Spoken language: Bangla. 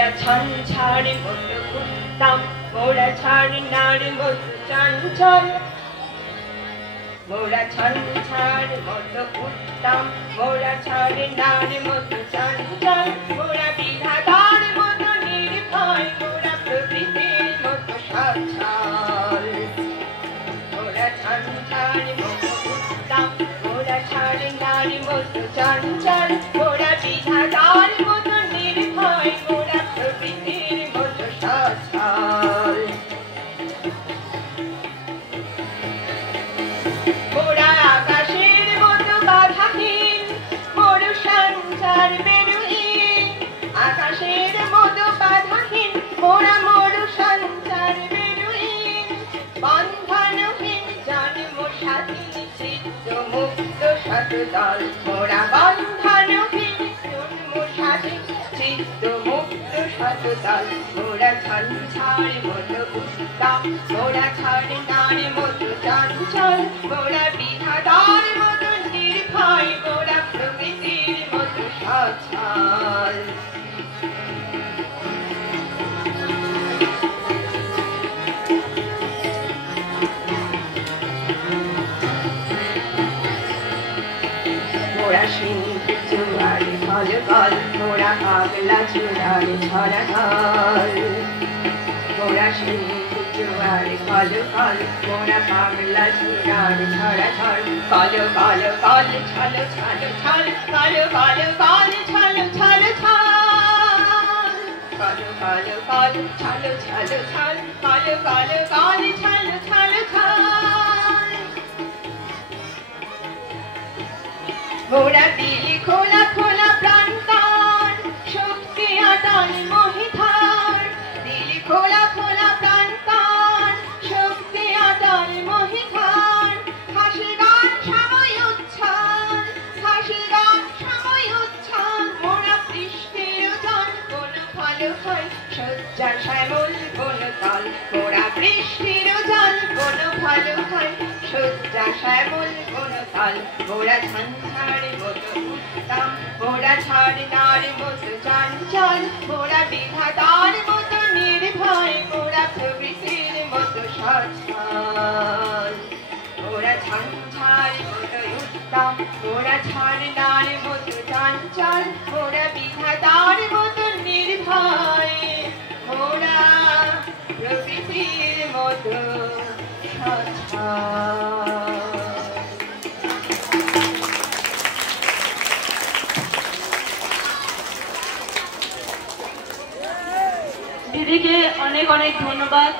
মোরা ঝঞ্ঝার মতো উত্তম মোরা ঝর্ণার মতো চঞ্চল মোরা ঝঞ্ঝার মতো উত্তম মোরা ঝর্ণার মতো চঞ্চল মোরা বিধাতার মতো নির্ভয় মোরা প্রকৃতির মতো সচ্ছল মোরা ঝঞ্ঝার মতো উত্তম মোরা ঝর্ণার মতো চঞ্চল মোরা বিধাতার মতো নির্ভয় মোরা প্রকৃতির মতো সচ্ছল মোরা আকাশের মতো বাধাহীন মরু সঞ্চার বেরুহীন আকাশের মতো বাধাহীন মোরা মরু সঞ্চার বেরুহীন বন্ধনহীন জন্ম স্বাধীন চিত্ত মুক্ত শতদল মোরা বন্ধনহীন জন্ম স্বাধীন চিত্ত মুক্ত শতদল মোরা ঝঞ্ঝার মতো উত্তম মোরা ঝর্ণার মতো চঞ্চল মোরা বিধাতার মতো নির্ভয় মোরা প্রকৃতির মতো সচ্ছল মোরা সিন্ধু জোয়ারে ফলকল মোরা পাগলা চূড়ারে ঝরাঘর মোরা সিন্ধু জোয়ারে ফলকল মোরা পাগলা চূড়ারে ঝরাঘর কল কল কল ছল ছল ছল কল কল কল ছল ছল ছল কল কল কল ছল ছল ছল কল কল কল ছল ছল ছল মোরা দিলি খোলা খোলা প্রান্তর শক্তি আদান মোহিধার দিলি খোলা খোলা প্রান্তর শক্তি আদান মোহিধার হাসি গান সময় উচ্ছল হাসি গান সময় উচ্ছল মোরা বৃষ্টির জন কোন ফল হয় সজ্জা শ্যামল কোন তল মোরা বৃষ্টির জন কোন ফল হয় সজ্জা শ্যামল কোন তল মোরা ঝঞ্ঝার মতো উত্তম মোরা ঝর্ণার মতো চঞ্চল মোরা বিধাতার মতো নির্ভয় মোরা প্রকৃতির মতো সচ্ছল মোরা ঝঞ্ঝার মতো উত্তম মোরা ঝর্ণার মতো চঞ্চল মোরা বিধাতার মতো নির্ভয় মোরা প্রকৃতির মতো সচ্ছল। দিদিকে অনেক অনেক ধন্যবাদ।